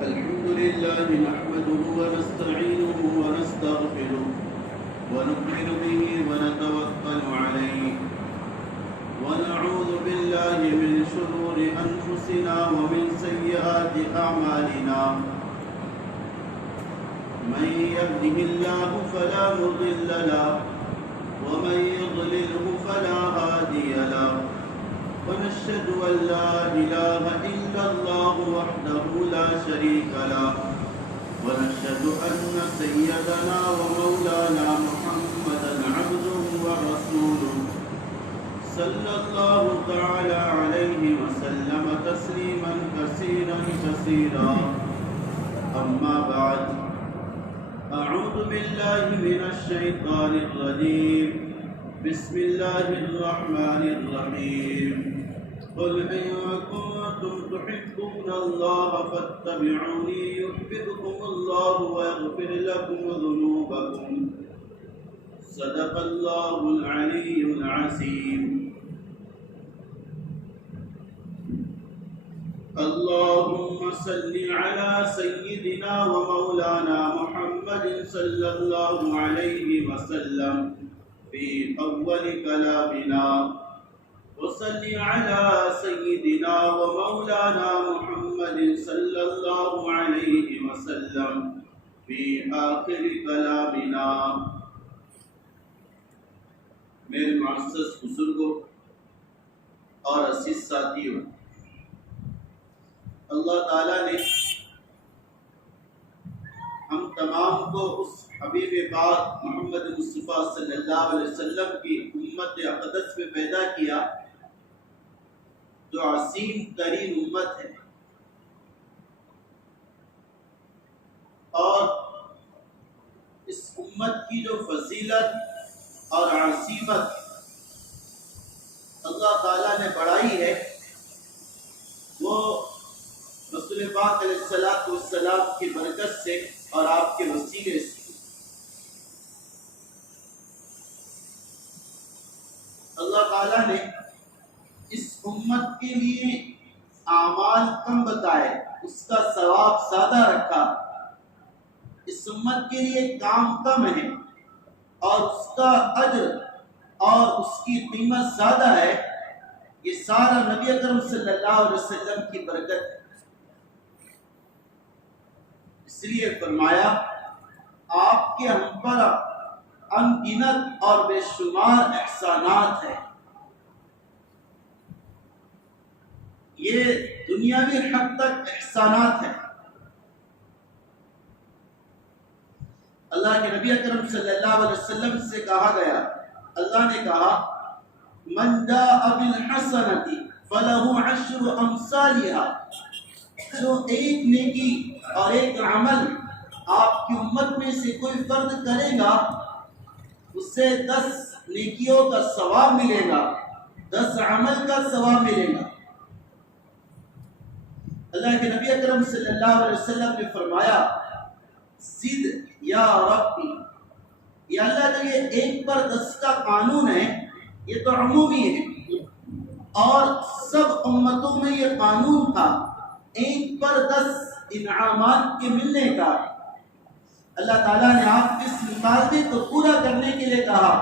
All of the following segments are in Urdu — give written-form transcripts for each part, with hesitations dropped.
الحمد لله نحمده ونستعينه ونستغفره ونؤمن به ونتوكل عليه ونعوذ بالله من شرور أنفسنا ومن سيئات أعمالنا من يهده الله فلا مضل له ومن يضلله فلا هادي له ونشهد أن لا إله إلا الله وحده لا شريك له ونشهد أن سيدنا ومولانا محمدا عبده ورسوله صلى الله تعالى عليه وسلم تسليما كثيرا أما بعد أعوذ بالله من الشيطان الرجيم بسم الله الرحمن الرحيم قل إن كنتم تحبون الله فاتبعوني يحببكم الله ويغفر لكم ذنوبكم صدق الله العلي العظيم اللهم صل على سيدنا ومولانا محمد صلى الله عليه وسلم في أول كلامنا وصل على سيدنا ومولانا محمد صلى الله عليه وسلم في آخر كلامنا. میرے معزز بزرگوں اور عزیز ساتھیوں، اللہ تعالیٰ نے ہم تمام کو اس حبیب پاک محمد مصطفیٰ صلی اللہ علیہ وسلم کی امت اقدس میں پیدا کیا جو عظیم ترین امت ہے، اور اس امت کی جو فضیلت اور عظیمت اللہ تعالیٰ نے بڑھائی ہے وہ رسول پاک علیہ السلام کی برکت سے اور آپ کے وسیلے سے. اللہ تعالیٰ نے اس امت کے لیے اعمال کم بتائے، اس کا ثواب زیادہ رکھا. اس امت کے لیے کام کم ہے اور اس کا اجر اور اس کی قیمت زیادہ ہے. یہ سارا نبی اکرم صلی اللہ علیہ وسلم کی برکت ہے. اس لیے فرمایا آپ کے ہم پر انگنت اور بے شمار احسانات ہیں. یہ دنیاوی حد تک احسانات ہیں. اللہ کے نبی اکرم صلی اللہ علیہ وسلم سے کہا گیا، اللہ نے کہا من جاء بالحسنۃ فلہ عشر امثالها، جو ایک نیکی اور ایک عمل آپ کی امت میں سے کوئی فرد کرے گا اسے 10 نیکیوں کا ثواب ملے گا، 10 عمل کا ثواب ملے گا. اللہ کے نبی اکرم صلی اللہ علیہ وسلم نے فرمایا زد یا ربی، یا اللہ جو یہ 1 پر 10 کا قانون ہے یہ تو عمومی ہے، اور سب امتوں میں یہ قانون تھا 1 پر 10 انعامات کے ملنے کا. اللہ تعالیٰ نے آپ کے اس مطالبے کو پورا کرنے کے لیے کہا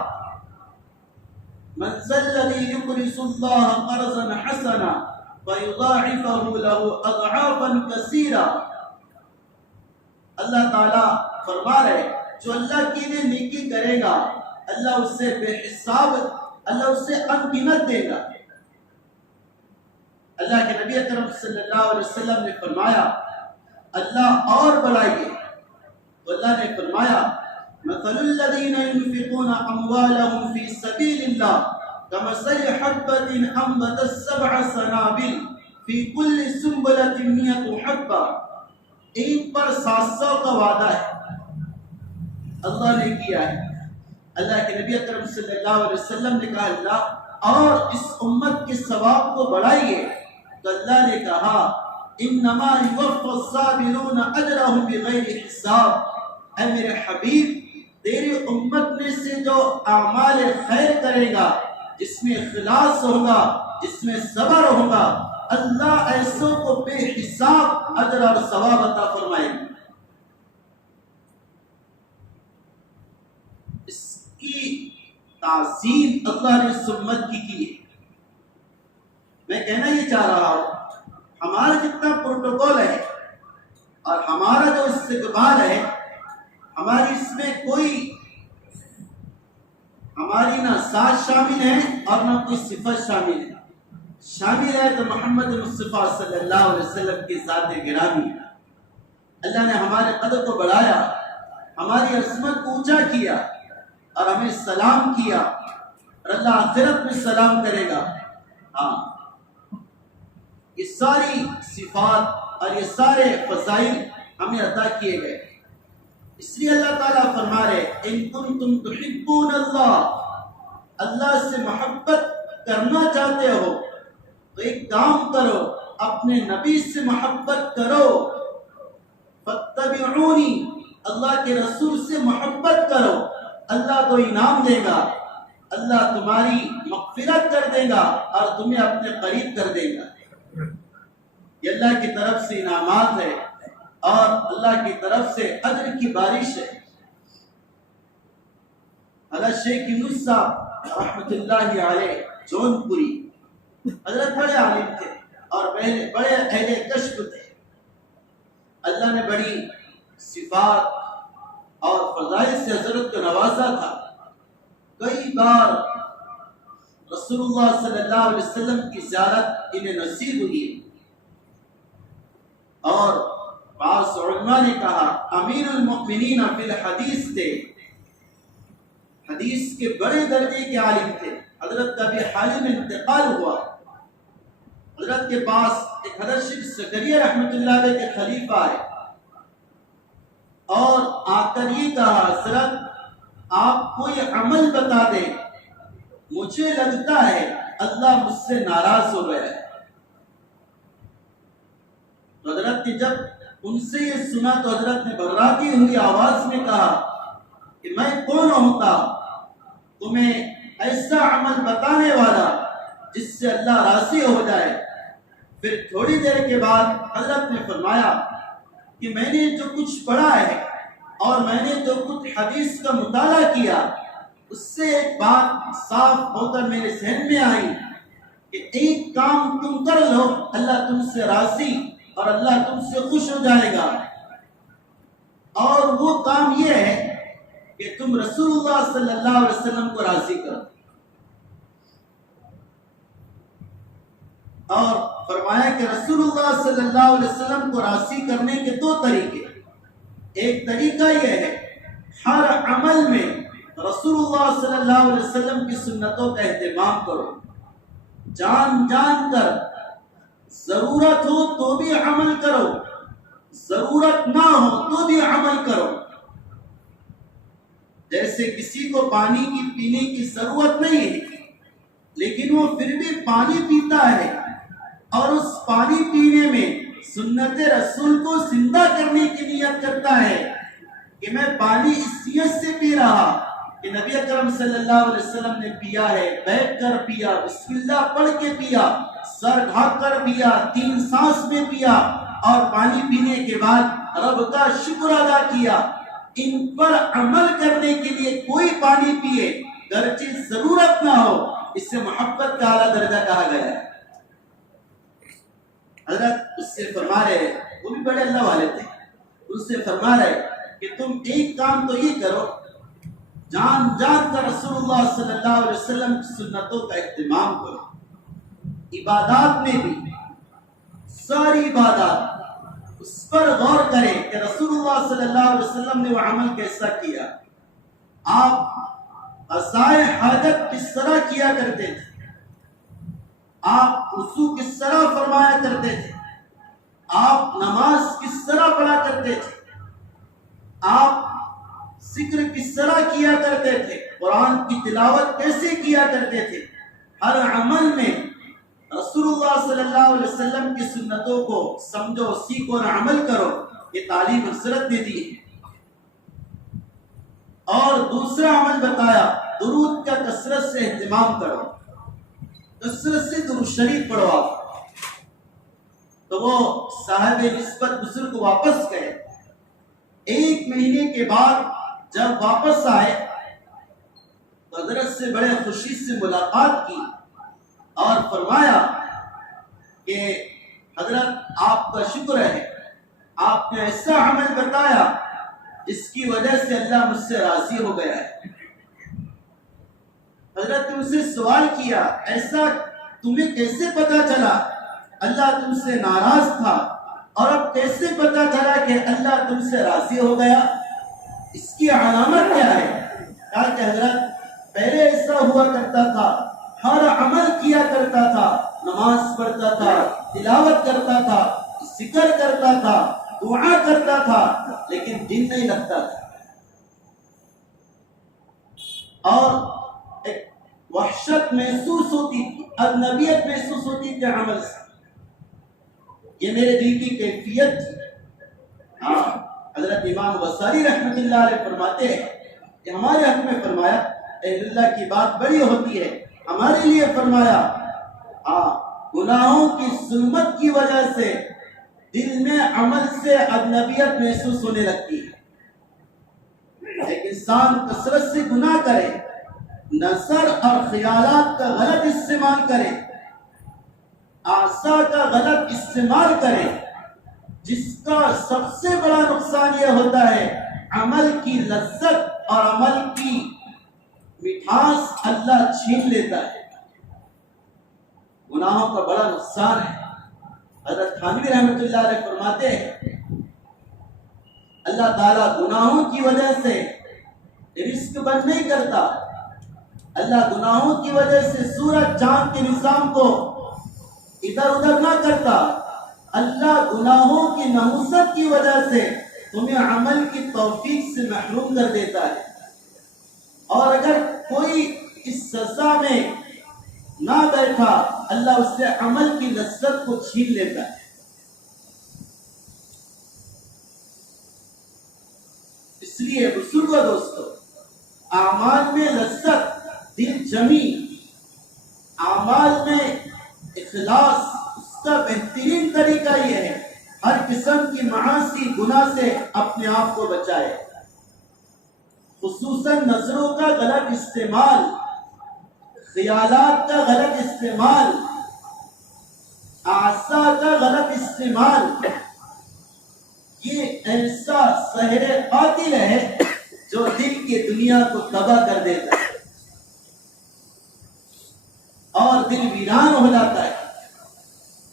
من ذا الذی یقرض اللہ قرضا حسنا فیضاعفہ له اضعافا کثیرا. اللہ تعالیٰ فرما رہے جو اللہ کے لیے نیکی کرے گا اللہ اسے بے حساب، اللہ اسے انگنت دے گا. اللہ کے نبی اکرم صلی اللہ علیہ وسلم نے فرمایا اللہ اور بڑھائیے، تو اللہ نے فرمایا مثل الذین ينفقون اموالهم فی سبیل اللہ کمثل حبۃ انبتت 7 سنابل فی کل سنبلۃ 100 حبۃ. 1 پر 700 کا وعدہ ہے اللہ نے کیا ہے. اللہ کے نبی اکرم صلی اللہ علیہ وسلم نے کہا اللہ اور اس امت کے ثواب کو بڑھائیے، تو اللہ نے کہا انما یوفی الصابرون اجرهم بغیر حساب. اے میرے حبیب تیری امت میں سے جو اعمال خیر کرے گا، جس میں اخلاص ہوگا، جس میں صبر ہوگا، اللہ ایسوں کو بے حساب اجر اور ثواب عطا فرمائے گا۔ اس کی تعظیم اللہ نے اس امت کی ہے۔ میں کہنا یہ چاہ رہا ہوں، ہمارا جتنا پروٹوکول ہے اور ہمارا جو استقبال ہے، ہماری اس میں کوئی ہماری نہ ذات شامل ہے اور نہ کوئی صفت شامل ہے۔ شامل ہے تو محمد مصطفیٰ صلی اللہ علیہ وسلم کی ذات گرامی۔ اللہ نے ہمارے قدر کو بڑھایا، ہماری عظمت کو اونچا کیا اور ہمیں سلام کیا، اور اللہ آخرت میں سلام کرے گا۔ ہاں، یہ ساری صفات اور یہ سارے فضائل ہمیں عطا کیے گئے۔ اس لیے اللہ تعالیٰ فرما رہے ان کنتم تحبون اللہ سے محبت کرنا چاہتے ہو تو ایک کام کرو، اپنے نبی سے محبت کرو، فاتبعونی، اللہ کے رسول سے محبت کرو، اللہ کو انعام دے گا، اللہ تمہاری مغفرت کر دے گا اور تمہیں اپنے قریب کر دے گا۔ یہ اللہ کی طرف سے انعامات ہے اور اللہ کی طرف سے اجر کی بارش ہے۔ حضرت شیخ یونس صاحب رحمۃ اللہ علیہ جون پوری حضرت بڑے عالم تھے اور بڑے اہل کشف تھے۔ اللہ نے بڑی صفات اور فضائل سے حضرت کو نوازا تھا۔ کئی بار رسول اللہ صلی اللہ علیہ وسلم کی زیارت انہیں نصیب ہوئی اور بعض علماء نے کہا امیر المؤمنین فی الحدیث تھے، حدیث کے بڑے درجے کے عالم تھے۔ حضرت کا بھی حال میں انتقال ہوا، حضرت کے پاس ایک حضرت شیخ زکریا رحمۃ اللہ علیہ کے خلیفہ آئے اور آ کر یہ کہا حضرت آپ کوئی عمل بتا دیں، مجھے لگتا ہے اللہ مجھ سے ناراض ہو گیا ہے۔ تو حضرت نے جب ان سے یہ سنا تو حضرت نے بھراتی ہوئی آواز میں کہا کہ میں کون ہوتا تمہیں ایسا عمل بتانے والا جس سے اللہ راضی ہو جائے۔ پھر تھوڑی دیر کے بعد حضرت نے فرمایا کہ میں نے جو کچھ پڑھا ہے اور میں نے جو کچھ حدیث کا مطالعہ کیا، اس سے ایک بات صاف ہو کر میرے ذہن میں آئی کہ ایک کام تم کر لو، اللہ تم سے راضی اور اللہ تم سے خوش ہو جائے گا، اور وہ کام یہ ہے کہ تم رسول اللہ صلی اللہ علیہ وسلم کو راضی کرو۔ اور فرمایا کہ رسول اللہ صلی اللہ علیہ وسلم کو راضی کرنے کے دو طریقے، ایک طریقہ یہ ہے ہر عمل میں رسول اللہ صلی اللہ علیہ وسلم کی سنتوں کا اہتمام کرو، جان جان کر، ضرورت ہو تو بھی عمل کرو، ضرورت نہ ہو تو بھی عمل کرو۔ جیسے کسی کو پانی کی پینے کی ضرورت نہیں ہے لیکن وہ پھر بھی پانی پیتا ہے اور اس پانی پینے میں سنت رسول کو زندہ کرنے کی نیت کرتا ہے کہ میں پانی اس نیت سے پی رہا کہ نبی اکرم صلی اللہ علیہ وسلم نے پیا ہے، بیٹھ کر پیا، بسم اللہ پڑھ کے پیا، سر ڈھک کر پیا، 3 سانس میں پیا، اور پانی پینے کے بعد رب کا شکر ادا کیا۔ ان پر عمل کرنے کے لیے کوئی پانی پیے گرچہ ضرورت نہ ہو، اس سے محبت کا اعلیٰ درجہ کہا گیا ہے۔ حضرت اس سے فرما رہے، وہ بھی بڑے اللہ والے تھے، اس سے فرما رہے کہ تم ایک کام تو یہ کرو، جان جان کر رسول اللہ صلی اللہ علیہ وسلم کی سنتوں کا اہتمام کرو۔ عبادات میں بھی ساری عبادات اس پر غور کریں کہ رسول اللہ صلی اللہ علیہ وسلم نے وہ عمل کیسا کیا، آپ عزائے حاجت کس طرح کیا کرتے تھے، آپ وضو کس طرح فرمایا کرتے تھے، آپ نماز کس طرح پڑھا کرتے تھے، آپ ذکر کس طرح کیا کرتے تھے، قرآن کی تلاوت کیسے کیا کرتے تھے۔ ہر عمل میں رسول اللہ صلی اللہ علیہ وسلم کی سنتوں کو سمجھو، سیکھو اور عمل کرو، یہ تعلیم حضرت نے دی ہے۔ اور دوسرا عمل بتایا، درود کا کثرت سے اہتمام کرو، کثرت سے درود شریف پڑھو آپ، تو وہ صاحب نسبت بزرگ واپس گئے. 1 مہینے کے بعد جب واپس آئے تو حضرت سے بڑے خوشی سے ملاقات کی اور فرمایا کہ حضرت آپ کا شکر ہے، آپ نے ایسا عمل بتایا جس کی وجہ سے اللہ مجھ سے راضی ہو گیا ہے. حضرت نے مجھ سے سوال کیا، ایسا تمہیں کیسے پتا چلا اللہ تم سے ناراض تھا، اور اب کیسے پتا چلا کہ اللہ تم سے راضی ہو گیا؟ اس کی علامت کیا ہے؟ کہا کہ حضرت پہلے ایسا ہوا کرتا تھا، ہر عمل کیا کرتا تھا، نماز پڑھتا تھا، تلاوت کرتا تھا، ذکر کرتا تھا، دعا کرتا تھا، لیکن دل نہیں لگتا تھا، اور ایک وحشت محسوس ہوتی تھی، اجنبیت محسوس ہوتی تھی عمل سے. یہ میرے دل کی کیفیت تھی. حضرت امام غزالی رحمۃ اللہ علیہ فرماتے ہیں کہ ہمارے حق میں فرمایا اہل اللہ کی بات بڑی ہوتی ہے، ہمارے لیے فرمایا گناہوں کی ظلمت کی وجہ سے دل میں عمل سے اجنبیت محسوس ہونے لگتی ہے. ایک انسان کثرت سے گناہ کرے، نظر اور خیالات کا غلط استعمال کرے، اعضاء کا غلط استعمال کرے، جس کا سب سے بڑا نقصان یہ ہوتا ہے عمل کی لذت اور عمل کی مٹھاس اللہ چھین لیتا ہے. گناہوں کا بڑا نقصان ہے. حضرت تھانوی رحمۃ اللہ علیہ فرماتے ہیں اللہ تعالیٰ گناہوں کی وجہ سے رزق بند نہیں کرتا، اللہ گناہوں کی وجہ سے سورج چاند کے نظام کو ادھر ادھر نہ کرتا، اللہ گناہوں کی نحوست کی وجہ سے تمہیں عمل کی توفیق سے محروم کر دیتا ہے. اور اگر کوئی اس سزا میں نہ بیٹھا اللہ اس سے عمل کی لذت کو چھین لیتا ہے. اس لیے بزرگوں دوستو، اعمال میں لذت، دل جمی، اعمال میں اخلاص، اس کا بہترین طریقہ یہ ہے ہر قسم کی معاصی گناہ سے اپنے آپ کو بچائے. خصوصاً نظروں کا غلط استعمال، خیالات کا غلط استعمال، اعضاء کا غلط استعمال، یہ ایسا سحر قاتل ہے جو دل کی دنیا کو تباہ کر دیتا ہے اور دل ویران ہو جاتا ہے.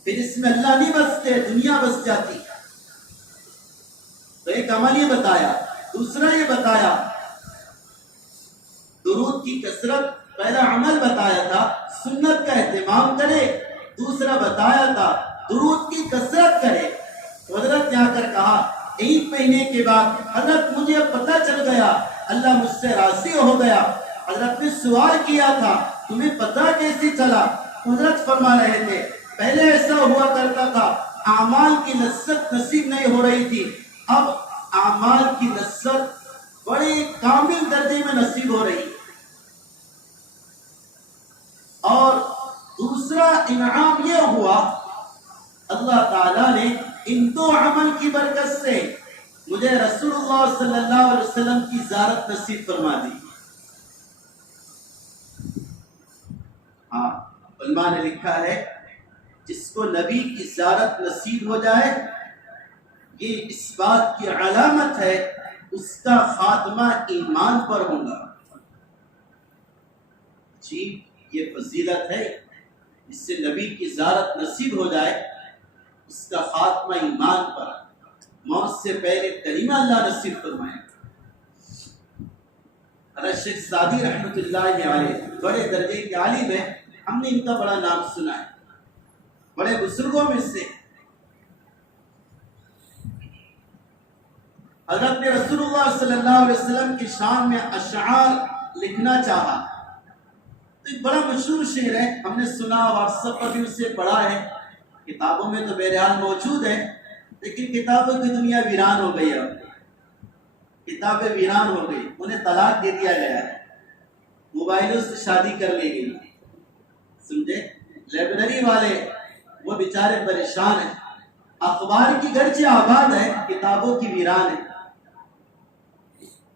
پھر اس میں اللہ نہیں بستے، دنیا بس جاتی. تو ایک عمل یہ بتایا، دوسرا یہ بتایا درود کی کثرت. پہلا عمل بتایا تھا سنت کا اہتمام کرے، دوسرا بتایا تھا درود کی کثرت کرے. تو حضرت نے آ کر کہا 1 مہینے کے بعد حضرت مجھے پتہ چل گیا اللہ مجھ سے راضی ہو گیا. حضرت نے سوال کیا تھا تمہیں پتہ کیسے چلا؟ حضرت فرما رہے تھے پہلے ایسا ہوا کرتا تھا، اعمال کی لذت نصیب نہیں ہو رہی تھی، اب اعمال کی لذت بڑے کامل درجے میں نصیب ہو رہی. اور دوسرا انعام یہ ہوا اللہ تعالیٰ نے ان 2 عمل کی برکت سے مجھے رسول اللہ صلی اللہ علیہ وسلم کی زیارت نصیب فرما دی. علماء نے لکھا ہے جس کو نبی کی زیارت نصیب ہو جائے یہ اس بات کی علامت ہے اس کا خاتمہ ایمان پر ہوگا. جی یہ فضیلت ہے، اس سے نبی کی زیارت نصیب ہو جائے اس کا خاتمہ ایمان پر، موت سے پہلے کلمہ اللہ نصیب فرمائے. حضرت شیخ سعدی رحمۃ اللہ علیہ بڑے درجے کے عالم ہیں، ہم نے ان کا بڑا نام سنا ہے، بڑے بزرگوں میں سے. حضرت نے رسول اللہ صلی اللہ علیہ وسلم کی شان میں اشعار لکھنا چاہا تو ایک بڑا مشہور شعر ہے، ہم نے سنا، واٹس ایپ پر بھی اسے پڑھا ہے، کتابوں میں تو بہرحال موجود ہے، لیکن کتابوں کی دنیا ویران ہو گئی. اب کتابیں ویران ہو گئی، انہیں طلاق دے دیا گیا ہے، موبائلوں سے شادی کر لی گئی. سمجھے؟ لائبریری والے وہ بیچارے پریشان ہیں، اخبار کی گرچہ آباد ہے، کتابوں کی ویران ہے۔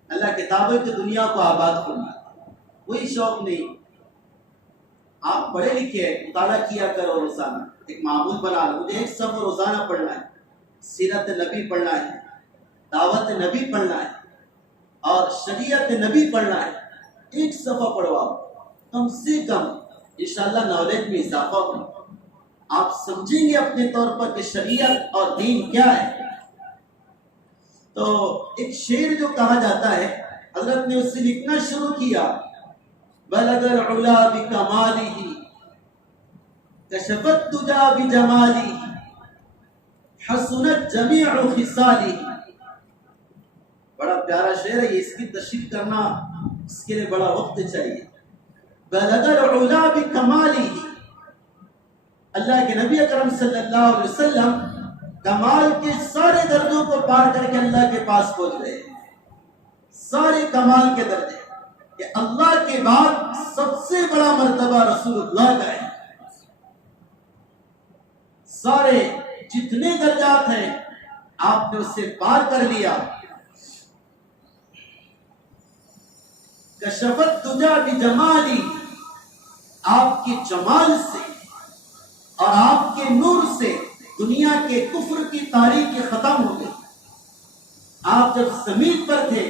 اللہ کتابوں کی دنیا کو آباد کرنا، کوئی شوق نہیں۔ آپ پڑھے لکھے ہیں، مطالعہ کیا کرو روزانہ، ایک معمول بنا لو، مجھے ایک صفحہ روزانہ پڑھنا ہے، سیرت نبی پڑھنا ہے، دعوت نبی پڑھنا ہے اور شریعت نبی پڑھنا ہے۔ ایک صفحہ پڑھواؤ، کم سے کم انشاءاللہ نالج میں اضافہ ہو، آپ سمجھیں گے اپنے طور پر کہ شریعت اور دین کیا ہے۔ تو ایک شعر جو کہا جاتا ہے، حضرت نے اس سے لکھنا شروع کیا، بلغ العلا بکمالہ کشف الدجی بجمالہ حسنت جمیع خصالہ۔ بڑا پیارا شعر ہے یہ، اس کی تشریح کرنا اس کے لیے بڑا وقت چاہیے۔ بلغ العلا بکمالہ، اللہ کے نبی اکرم صلی اللہ علیہ وسلم کمال کے سارے درجوں کو پار کر کے اللہ کے پاس پہنچ گئے، سارے کمال کے درجے، کہ اللہ کے بعد سب سے بڑا مرتبہ رسول اللہ کا ہے۔ سارے جتنے درجات ہیں آپ نے اس سے پار کر لیا۔ کشفت الدجی بجمالہ، آپ کے جمال سے اور آپ کے نور سے دنیا کے کفر کی تاریکی ختم ہو گئی۔ آپ جب زمین پر تھے،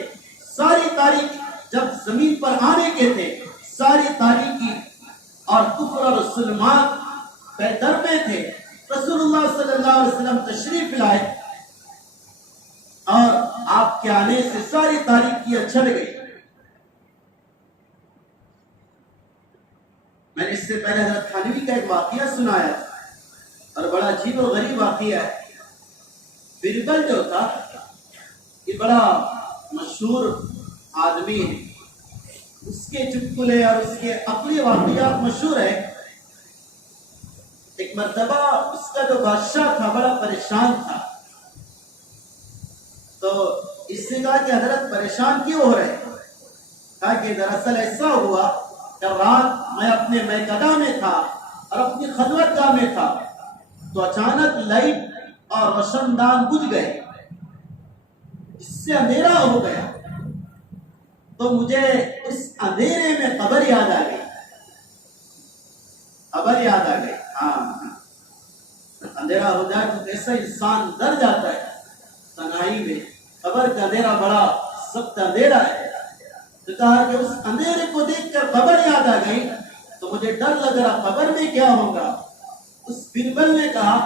ساری تاریکی، جب زمین پر آنے کے تھے، ساری تاریکی اور کفر اور ظلمات بے در میں تھے، رسول اللہ صلی اللہ علیہ وسلم تشریف لائے اور آپ کے آنے سے ساری تاریکیاں چھٹ گئی۔ میں نے اس سے پہلے حضرت تھانوی کا ایک واقعہ سنایا اور بڑا عجیب و غریب واقعہ ہے۔ بربل جو تھا یہ بڑا مشہور آدمی ہے، اس کے چٹکلے اور اس کے عقلی واقعات مشہور ہے۔ ایک مرتبہ اس کا جو بادشاہ تھا بڑا پریشان تھا، تو اس نے کہا کہ حضرت پریشان کیوں ہو رہے؟ کہا کہ دراصل ایسا ہوا کہ رات میں اپنے میکدہ میں تھا اور اپنی خلوت گاہ میں تھا، تو اچانک لائٹ اور روشن دان بجھ گئے، اس سے اندھیرا ہو گیا، تو مجھے اس اندھیرے میں قبر یاد آ گئی، قبر یاد آ گئی۔ ہاں، اندھیرا ہو جائے تو کیسا انسان ڈر جاتا ہے، تنہائی میں قبر کا اندھیرا بڑا سخت اندھیرا ہے۔ تو کہا کہ اس اندھیرے کو دیکھ کر قبر یاد آ گئی تو مجھے ڈر لگ رہا، قبر میں کیا ہوگا۔ اس بربل نے کہا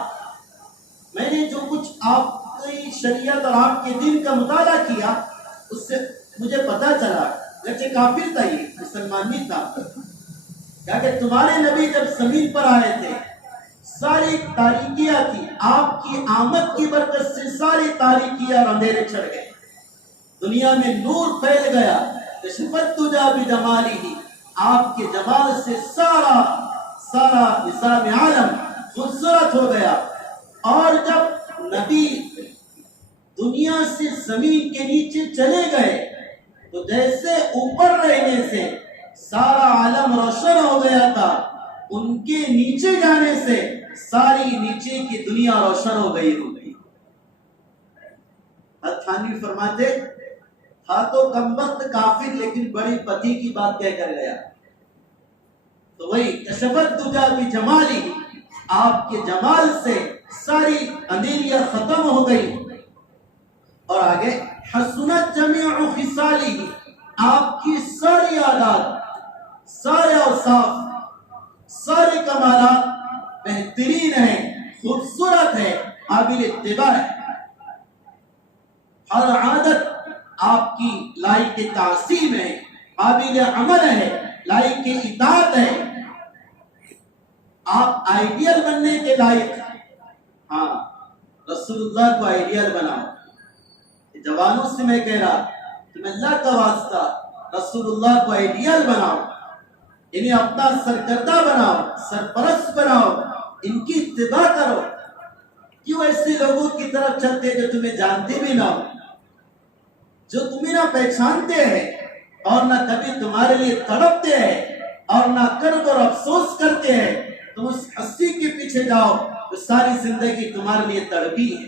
میں نے جو کچھ آپ کی شریعت اور آپ کے دین کا مطالعہ کیا اس سے مجھے پتا چلا، گرچہ کافر تھا، یہ مسلمان نہیں تھا، کیا کہ تمہارے نبی جب زمین پر آئے تھے ساری تاریکیاں تھی، آپ کی آمد کی برکت سے ساری تاریکیاں اور اندھیرے چھڑ گئے، دنیا میں نور پھیل گیا۔ کشفت الدجی بجمالہ، آپ کے جمال سے سارا نظام عالم خوبصورت ہو گیا۔ اور جب نبی دنیا سے زمین کے نیچے چلے گئے تو جیسے اوپر رہنے سے سارا عالم روشن ہو گیا تھا، ان کے نیچے جانے سے ساری نیچے کی دنیا روشن ہو گئی۔ تھانوی فرماتے تھا تو کمبخت کافر لیکن بڑی پتی کی بات کہہ کر گیا۔ تو وہی کشفت الدجی بجمالہ، آپ کے جمال سے ساری اندھیریاں ختم ہو گئی۔ اور آگے حسنت جمیع خصالہ، آپ کی ساری عادات، سارے اوصاف، سارے کمالات بہترین ہیں، خوبصورت ہے، قابل اتباع ہے۔ ہر عادت آپ کی لائق تعظیم ہے، قابل عمل ہے، لائق اطاعت ہے۔ آپ آئیڈیل بننے کے لائق، ہاں رسول اللہ کو آئیڈیل بناؤ۔ جوانوں سے میں کہہ رہا کہ اللہ کا واسطہ رسول اللہ کو آئیڈیل بناؤ، انہیں اپنا سرکردہ بناؤ، سرپرست بناؤ، ان کی اتباع کرو۔ کیوں ایسے لوگوں کی طرف چلتے جو تمہیں جانتے بھی نہ ہو، جو تمہیں نہ پہچانتے ہیں اور نہ کبھی تمہارے لیے تڑپتے ہیں اور نہ کرب اور افسوس کرتے ہیں، تم اس ہستی کے پیچھے جاؤ تو ساری زندگی تمہارے لیے تڑپی ہے،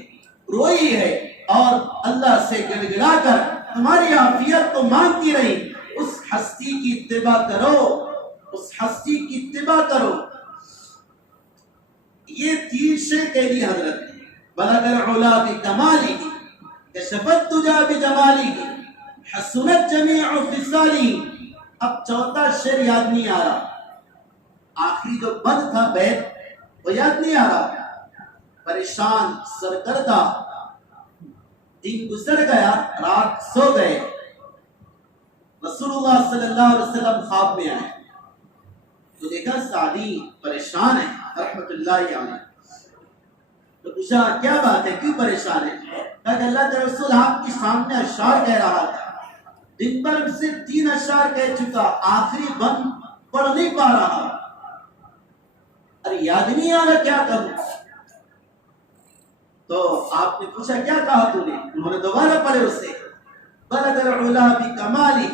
روئی ہے، اور اللہ سے گڑ گڑا کر تمہاری عافیت کو مانگتی رہی۔ اس ہستی کی اتباع کرو، اس ہستی کی اتباع کرو۔ یہ تین شے کہہ دی حضرت نے، بلغ العلا بکمالہ، کشفت تجا بجمالہ، حسنت جمیع خصالہ۔ اب چوتھا شعر یاد نہیں آ رہا، آخری جو بند تھا بیت وہ یاد نہیں آ رہا۔ پریشان سرکردہ، دن گزر گیا، رات سو گئے، رسول اللہ صلی اللہ علیہ وسلم خواب میں آئے تو دیکھا سعدی پریشان ہے رحمت اللہ علیہ۔ تو پوچھا کیا بات ہے، کیوں پریشان ہے؟ کہا کہ اللہ کے رسول آپ کے سامنے اشعار کہہ رہا تھا، دن پر صرف 3 اشعار کہہ چکا، آخری بند پڑھ نہیں پا رہا، ارے یاد نہیں آ رہا کیا کروں؟ تو آپ نے پوچھا کیا کہا تو نے؟ انہوں نے دوبارہ پڑھے اسے، بلغ العلا بکمالہ،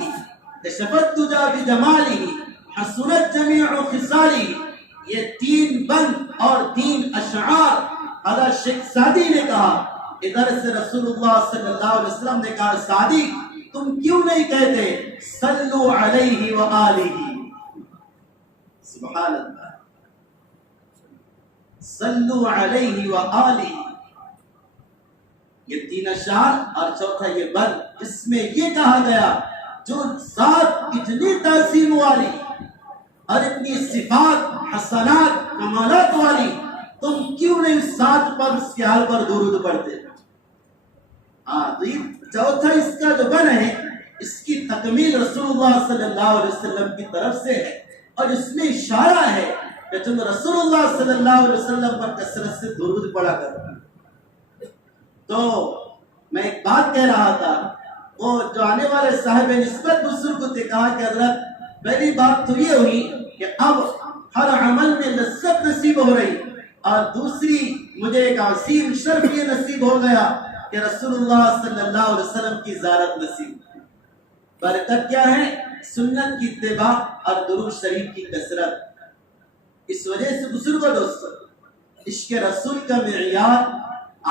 کشفت تجا بجمالہ، حسنت جمیع خصالہ۔ یہ 3 بند اور 3 اشعار حضرت شیخ سعدی نے کہا۔ ادھر سے رسول اللہ صلی اللہ علیہ وسلم نے کہا سعدی تم کیوں نہیں کہتے صلو علیہ وآلہ؟ سبحان اللہ، صلو علیہ وآلہ، یہ 3 اشعار اور چوتھا یہ بند، اس میں یہ کہا گیا جو ذات اتنی تعظیم والی اور اتنی صفات حسنات کمالات والی، تم کیوں نہیں اس ذات پر، اس کے حال پر درود پڑھتے؟ تو یہ چوتھا اس کا جو بند ہے، اس کی تکمیل رسول اللہ صلی اللہ علیہ وسلم کی طرف سے ہے، اور اس میں اشارہ ہے کہ تم رسول اللہ صلی اللہ علیہ وسلم پر کثرت سے درود پڑھا کرو۔ تو میں ایک بات کہہ رہا تھا، وہ جو آنے والے صاحب نسبت بزرگ نے کہا کہ حضرت پہلی بات تو یہ ہوئی کہ اب ہر عمل میں لذت نصیب ہو رہی، اور دوسری مجھے ایک عظیم شرف یہ نصیب ہو گیا کہ رسول اللہ صلی اللہ علیہ وسلم کی زیارت نصیب۔ برکت کیا ہے؟ سنت کی اتباع اور درود شریف کی کثرت۔ اس وجہ سے بزرگوں دوستو، عشق رسول کا معیار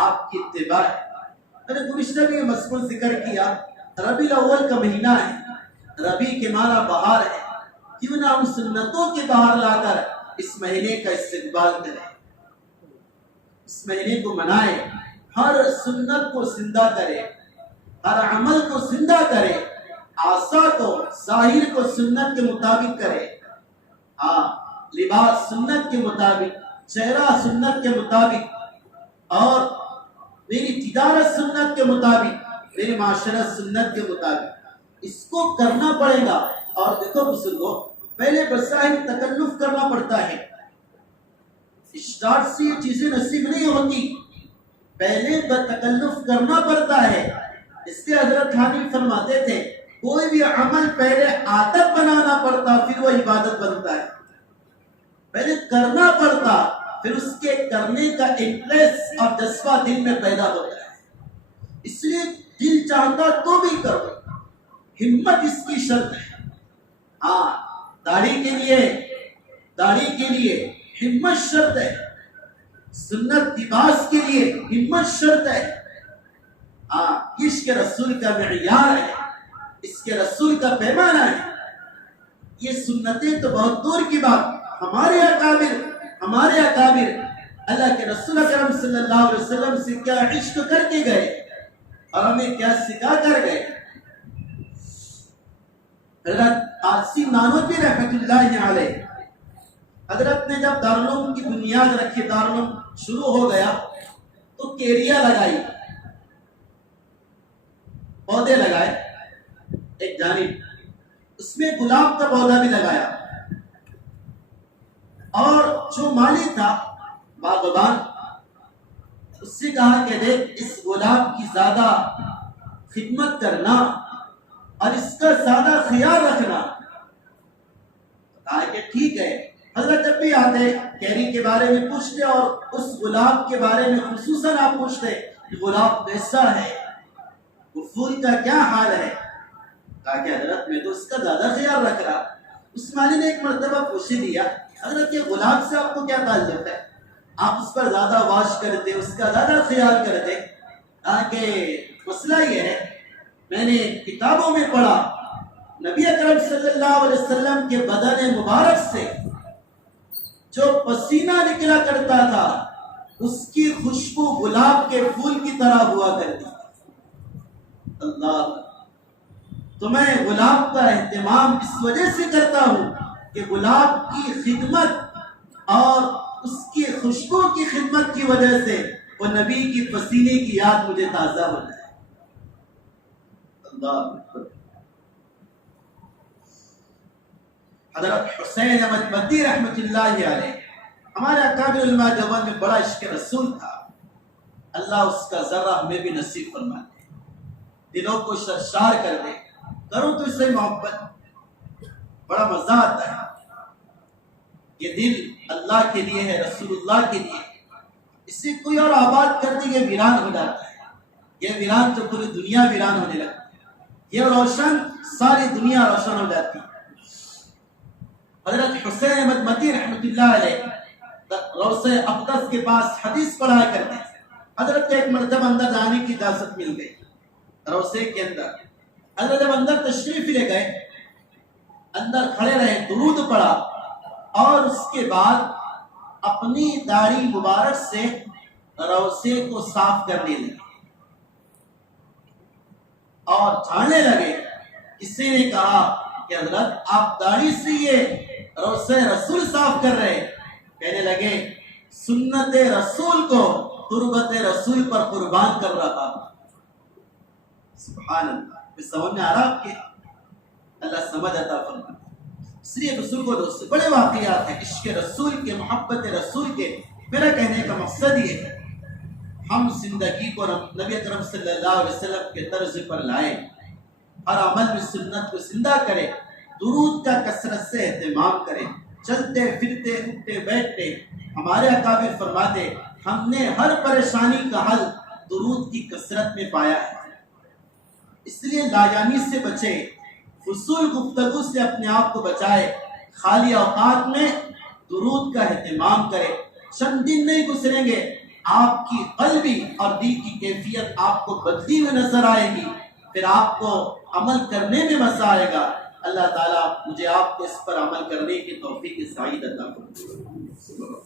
آپ کی اتباع ہے۔ میں نے گزشتہ بھی مضمون ذکر کیا، ربیع الاول کا مہینہ ہے، ربیع کے معنی بہار ہے، کیوں نہ ہم سنتوں کے بہار لا کر اس مہینے کا استقبال کریں، اس مہینے کو منائیں، ہر سنت کو زندہ کرے، ہر عمل کو زندہ کرے، آسا کو ظاہر کو سنت کے مطابق کرے، لباس سنت کے مطابق، چہرہ سنت کے مطابق، اور میری تجارت سنت کے مطابق، میری معاشرت سنت کے مطابق، اس کو کرنا پڑے گا۔ اور دیکھو بزرگوں، پہلے بظاہر تکلف کرنا پڑتا ہے، اسٹارٹ سے یہ چیزیں نصیب نہیں ہوتی، پہلے تکلف کرنا پڑتا ہے۔ اس سے حضرت حامد فرماتے تھے کوئی بھی عمل پہلے عادت بنانا پڑتا، پھر وہ عبادت بنتا ہے، پہلے کرنا پڑتا، پھر اس کے کرنے کا انٹرسٹ اور جذبہ دل میں پیدا ہوتا ہے۔ اس لیے دل چاہتا تو بھی کرو، ہمت اس کی شرط ہے۔ داڑھی کے لیے ہمت شرط ہے، سنت لباس کے لیے ہمت شرط ہے۔ عشق رسول کا معیار ہے، اس کے رسول کا پیمانہ ہے۔ یہ سنتیں تو بہت دور کی بات، ہمارے اکابر اللہ کے رسول اکرم صلی اللہ علیہ وسلم سے کیا عشق کر کے گئے اور ہمیں کیا سکھا کر گئے۔ حضرت قاسم نانوتوی رحمت اللہ علیہ، حضرت نے جب دارالعلوم کی بنیاد رکھی، دارالعلوم شروع ہو گیا تو کیریا لگائی، پودے لگائے، ایک جانب اس میں گلاب کا پودا بھی لگایا، اور جو مالی تھا باغبان، اس سے کہا کہ دیکھ اس گلاب کی زیادہ خدمت کرنا اور اس کا زیادہ خیال رکھنا۔ کہا کہ ٹھیک ہے۔ حضرت جب بھی آتے کیری کے بارے میں پوچھتے، اور اس گلاب کے بارے میں خصوصاً آپ پوچھتے کہ گلاب کیسا ہے، وہ پھول کا کیا حال ہے۔ کہا کہ حضرت میں تو اس کا زیادہ خیال رکھ رہا۔ اس مالی نے ایک مرتبہ پوچھ دیا حضرت یہ گلاب سے آپ کو کیا تعلق ہے؟ آپ اس پر زیادہ واش کرتے، اس کا زیادہ خیال کرتے؟ کہ مسئلہ یہ ہے، میں نے کتابوں میں پڑھا نبی اکرم صلی اللہ علیہ وسلم کے بدن مبارک سے جو پسینہ نکلا کرتا تھا اس کی خوشبو گلاب کے پھول کی طرح ہوا کرتی تھی۔ اللہ، تو میں گلاب کا اہتمام اس وجہ سے کرتا ہوں کہ گلاب کی خدمت اور اس کی خوشبو کی خدمت کی وجہ سے وہ نبی کی پسینے کی یاد مجھے تازہ ہو جائے۔ اللہ، حضرت حسین احمد مدنی رحمۃ اللہ علیہ، ہمارے اکابر علماء دیوبند میں بڑا عشق رسول تھا، اللہ اس کا ذرہ ہمیں بھی نصیب فرما دے، دلوں کو سرشار کر دے۔ کروں تو اس سے محبت، بڑا مزہ آتا ہے۔ یہ دل اللہ کے لیے ہے، رسول اللہ کے لیے، اس سے کوئی اور آباد کر دے یہ ویران ہو جاتا ہے۔ یہ ویران تو پوری دنیا ویران ہونے لگتی ہے، یہ روشن ساری دنیا روشن ہو جاتی ہے۔ حضرت حسین احمد مدنی رحمۃ اللہ علیہ روضہ اقدس کے پاس حدیث پڑھایا کرتے ہیں۔ حضرت کو ایک مرتبہ اندر جانے کی اجازت مل گئی روضے کے اندر۔ حضرت جب اندر تشریف لے گئے، اندر کھڑے رہے، درود پڑھا اور اس کے بعد اپنی داڑھی مبارک سے روضے کو صاف کرنے لگے اور جھاڑنے لگے۔ کسی نے کہا کہ حضرت آپ داڑھی سے یہ روضہ رسول صاف کر رہے؟ کہنے لگے سنت رسول کو تربت رسول پر قربان کر رہا۔ سبحان اللہ، سمجھ میں آ رہا آپ کے؟ اللہ سمجھ عطا فرمائے۔ اس لیے رسول کو دوست بڑے واقعات ہیں عشق رسول کے، محبت رسول کے۔ میرا کہنے کا مقصد یہ ہے ہم زندگی کو نبی اکرم صلی اللہ علیہ وسلم کے طرز پر لائیں، ہر عمل میں سنت کو زندہ کریں، درود کا کثرت سے اہتمام کریں، چلتے پھرتے اٹھتے بیٹھتے۔ ہمارے اکابر فرماتے ہم نے ہر پریشانی کا حل درود کی کثرت میں پایا ہے۔ اس لیے لاجانی سے بچے، فضول گفتگو سے اپنے آپ کو بچائے، خالی اوقات میں درود کا اہتمام کرے۔ چند دن نہیں گزریں گے، آپ کی قلبی اور دل کی کیفیت آپ کو بدلی ہوئی نظر آئے گی، پھر آپ کو عمل کرنے میں مزہ آئے گا۔ اللہ تعالیٰ مجھے آپ کو اس پر عمل کرنے کی توفیق سعید عطا فرمائے۔